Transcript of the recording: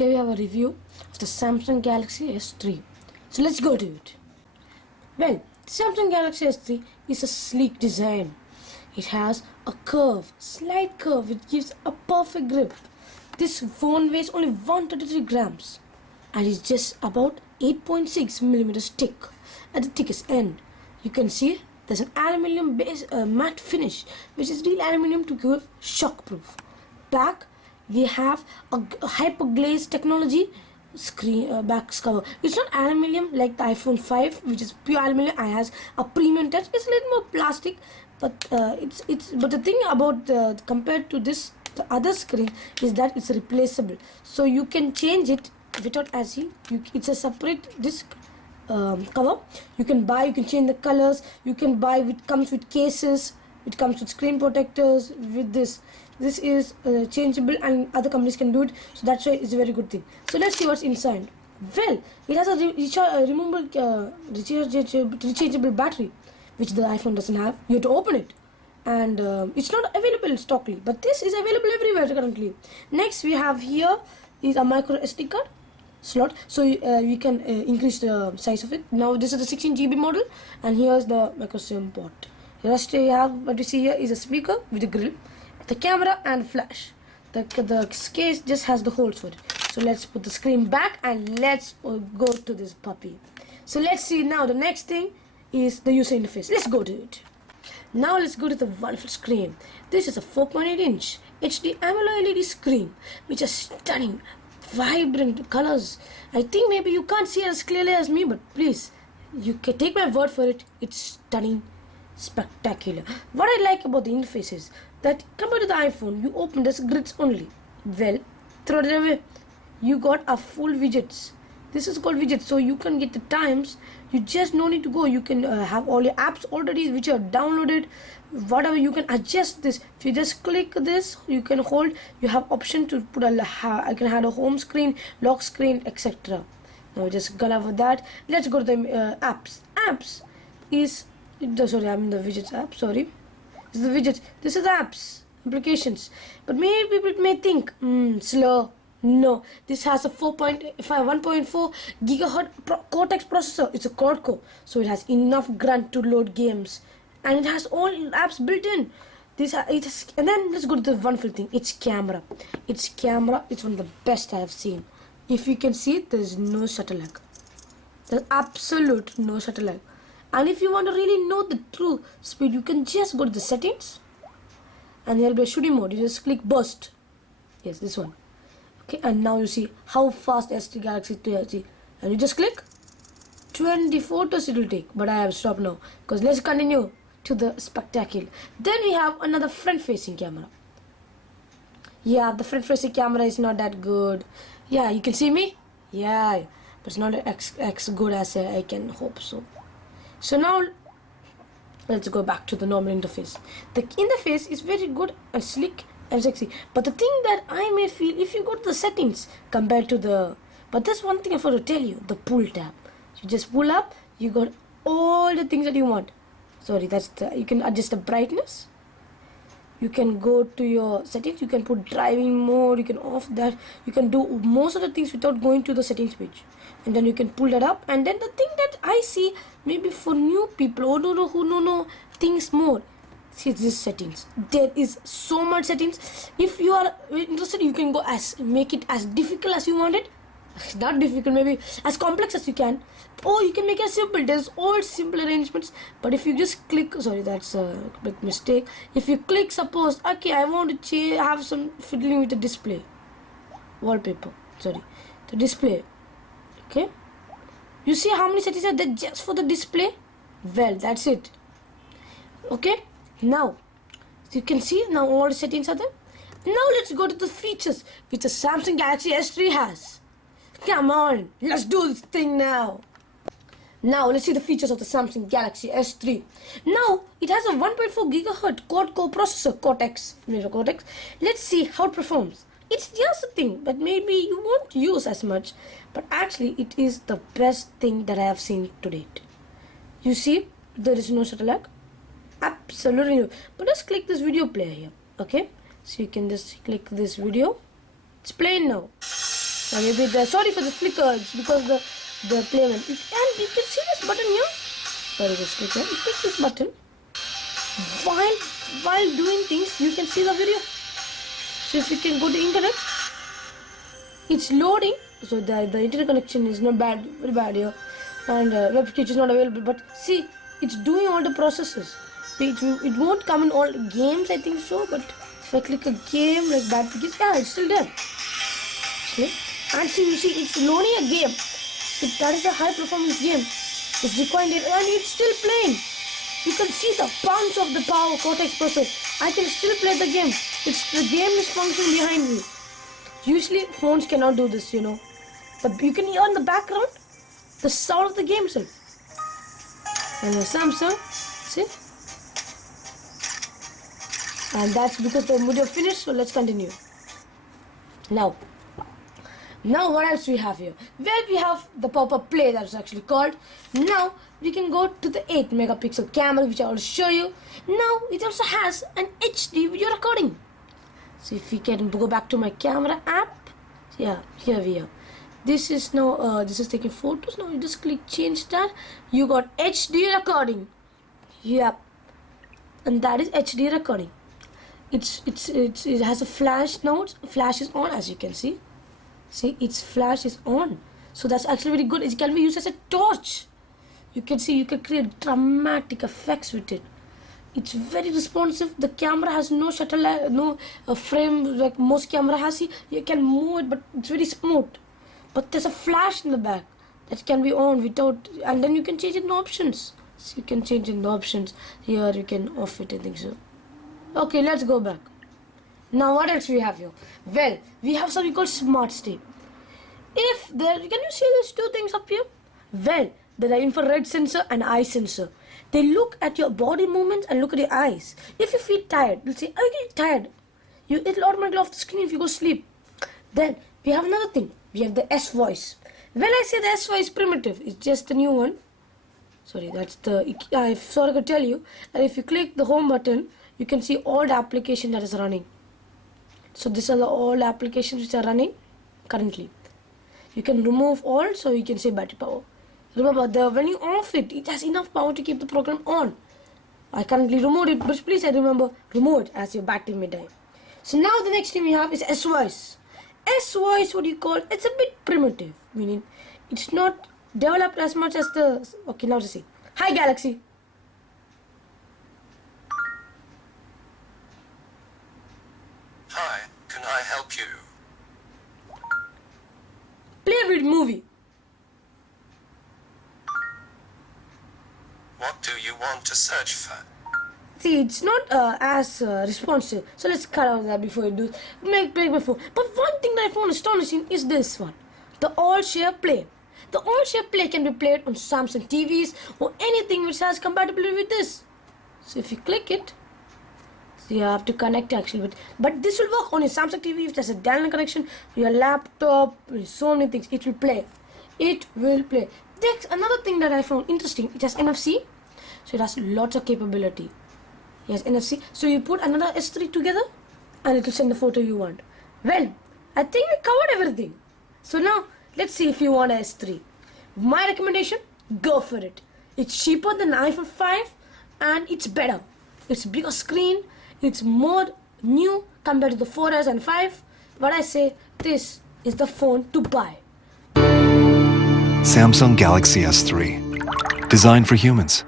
here we have a review of the Samsung Galaxy S3. So let's go to it. Well, the Samsung Galaxy S3 is a sleek design. It has a slight curve which gives a perfect grip. This phone weighs only 133 grams and is just about 8.6 millimeters thick at the thickest end. You can see there's an aluminium base matte finish which is real aluminium to give shockproof. Back we have a hyperglaze technology back cover. It's not aluminium like the iPhone 5 which is pure aluminium and has a premium touch. It's a little more plastic, but but the thing about compared to this the other screen is that it's replaceable, so you can change it without it's a separate disc cover. You can change the colors, you can buy. It comes with cases, it comes with screen protectors. With this is changeable and other companies can do it, so that's why it's a very good thing. So let's see what's inside. Well, it has a rechargeable battery which the iPhone doesn't have. You have to open it, and it's not available stockly, but this is available everywhere currently. Next we have here is a micro SD card slot, so you can increase the size of it. Now this is the 16GB model, and here's the micro SIM port. Rest we have, what we see here is a speaker with a grill, the camera and flash. The case just has the holes for it. So let's put the screen back and let's go to this puppy. So let's see now. The next thing is the user interface. Let's go to it. Now let's go to the wonderful screen. This is a 4.8-inch HD AMOLED LED screen which is stunning, vibrant colors. I think maybe you can't see it as clearly as me, but please, you can take my word for it. It's stunning, spectacular. What I like about the interface is that compared to the iPhone, you open this grids only. Well, throw it away. You got a full widgets. This is called widgets, so you can get the times. You just no need to go. You can have all your apps already which are downloaded. Whatever, you can adjust this. If you just click this, you can hold. You have option to put I can have a home screen, lock screen, etc. Now just go over that. Let's go to the apps. Apps is the widgets app. Sorry, it's the widgets. This is the apps applications. But maybe people may think slow. No, this has a 1.4 gigahertz Cortex processor. It's a quad-core, so it has enough grunt to load games, and it has all apps built in. And then let's go to the wonderful thing. It's camera. It's one of the best I have seen. If you can see, there is no shutter lag. There's absolute no shutter lag. And if you want to really know the true speed, you can just go to the settings, and there will be a shooting mode. You just click burst. Yes, this one. Okay, and now you see how fast S3 Galaxy 3 and you just click 20 photos it will take, but I have stopped now because let's continue to the spectacular. Then we have another front facing camera. Yeah, the front facing camera is not that good. Yeah, you can see me. Yeah, but it's not as good as I can hope so. So now let's go back to the normal interface. The interface is very good and sleek and sexy, but the thing that I may feel, if you go to the settings compared to but there's one thing I forgot to tell you, the pull tab. You just pull up, you got all the things that you want. Sorry, you can adjust the brightness, you can go to your settings, you can put driving mode, you can off that, you can do most of the things without going to the settings page, and then you can pull that up. And then the thing that I see, maybe for new people who don't know things more, see this settings. There is so much settings. If you are interested, you can go make it as difficult as you want it. Not difficult, maybe as complex as you can, or you can make it simple. There's all simple arrangements. But if you just click, sorry, that's a big mistake. If you click, suppose, okay, I want to have some fiddling with the display wallpaper, sorry, the display. Okay, you see how many settings are there just for the display? Well, that's it. Okay, now you can see now all the settings are there. Now let's go to the features which the Samsung Galaxy S3 has. Come on, let's do this thing now. Now let's see the features of the Samsung Galaxy S3. Now it has a 1.4 gigahertz quad-core processor, Cortex. Let's see how it performs. It's just a thing, but maybe you won't use as much. But actually, it is the best thing that I have seen to date. You see, there is no shutter lag. Absolutely no. But let's click this video player here. Okay, so you can just click this video. It's playing now. Now maybe sorry for the flickers because the play went. And you can see this button here. Sorry, just click here. You click this button. While doing things, you can see the video. So if you can go to internet, it's loading. So the internet connection is not bad, very bad here, and web page is not available. But see, it's doing all the processes. It won't come in all games, I think so. But if I click a game like Bad Pictures, yeah, it's still there. See? And see, you see, it's loading a game. That is a high performance game. It's required it, and it's still playing. You can see the punch of the power Cortex processor. I can still play the game. The game is functioning behind me. Usually phones cannot do this, you know. But you can hear in the background the sound of the game itself. And Samsung, see? And that's because the video finished, so let's continue. Now what else we have here? Well, we have the pop-up play that's actually called. Now we can go to the 8 megapixel camera, which I will show you. Now it also has an HD video recording. So if we can go back to my camera app, yeah, here we are. This is now this is taking photos. Now you just click change that. You got HD recording. Yep, and that is HD recording. It has a flash now. Flash is on, as you can see. See, its flash is on. So that's actually very good. It can be used as a torch. You can see you can create dramatic effects with it. It's very responsive. The camera has no shutter, no frame like most camera has. You can move it, but it's very smooth. But there's a flash in the back that can be on without, and then you can change it in options. So you can change in the options. Here you can off it, I think so. Okay, let's go back. Now what else we have here? Well, we have something called Smart Stay. Can you see these two things up here? Well, there are infrared sensor and eye sensor. They look at your body movements and look at your eyes. If you feel tired, you'll say, I get tired. It'll automatically off the screen if you go sleep. Then we have another thing. We have the S voice. When I say the S voice primitive, it's just the new one. Sorry, that's the. I sorry to tell you. And if you click the home button, you can see all the application that is running. So these are all the applications which are running currently. You can remove all, so you can say battery power. Remember, when you off it, it has enough power to keep the program on. I currently removed it, but please remember, remove it as your battery may die. So now the next thing we have is S-Voice. S-Voice, what do you call it? It's a bit primitive, meaning it's not developed as much as the... Okay, now to see. Hi Galaxy. Hi, can I help you? Play with movie. What do you want to search for? See, it's not as responsive. So let's cut out that before you do. Make before. But one thing that I found astonishing is this one. The All-Share Play. The All-Share Play can be played on Samsung TVs or anything which has compatibility with this. So if you click it, so you have to connect actually. But this will work on your Samsung TV if there's a direct connection, your laptop, so many things. It will play. It will play. There's another thing that I found interesting. It has NFC. So it has lots of capability. Yes, NFC. So you put another S3 together and it will send the photo you want. Well, I think we covered everything. So now, let's see if you want a S3. My recommendation, go for it. It's cheaper than iPhone 5 and it's better. It's bigger screen. It's more new compared to the 4S and 5. But I say, this is the phone to buy. Samsung Galaxy S3. Designed for humans.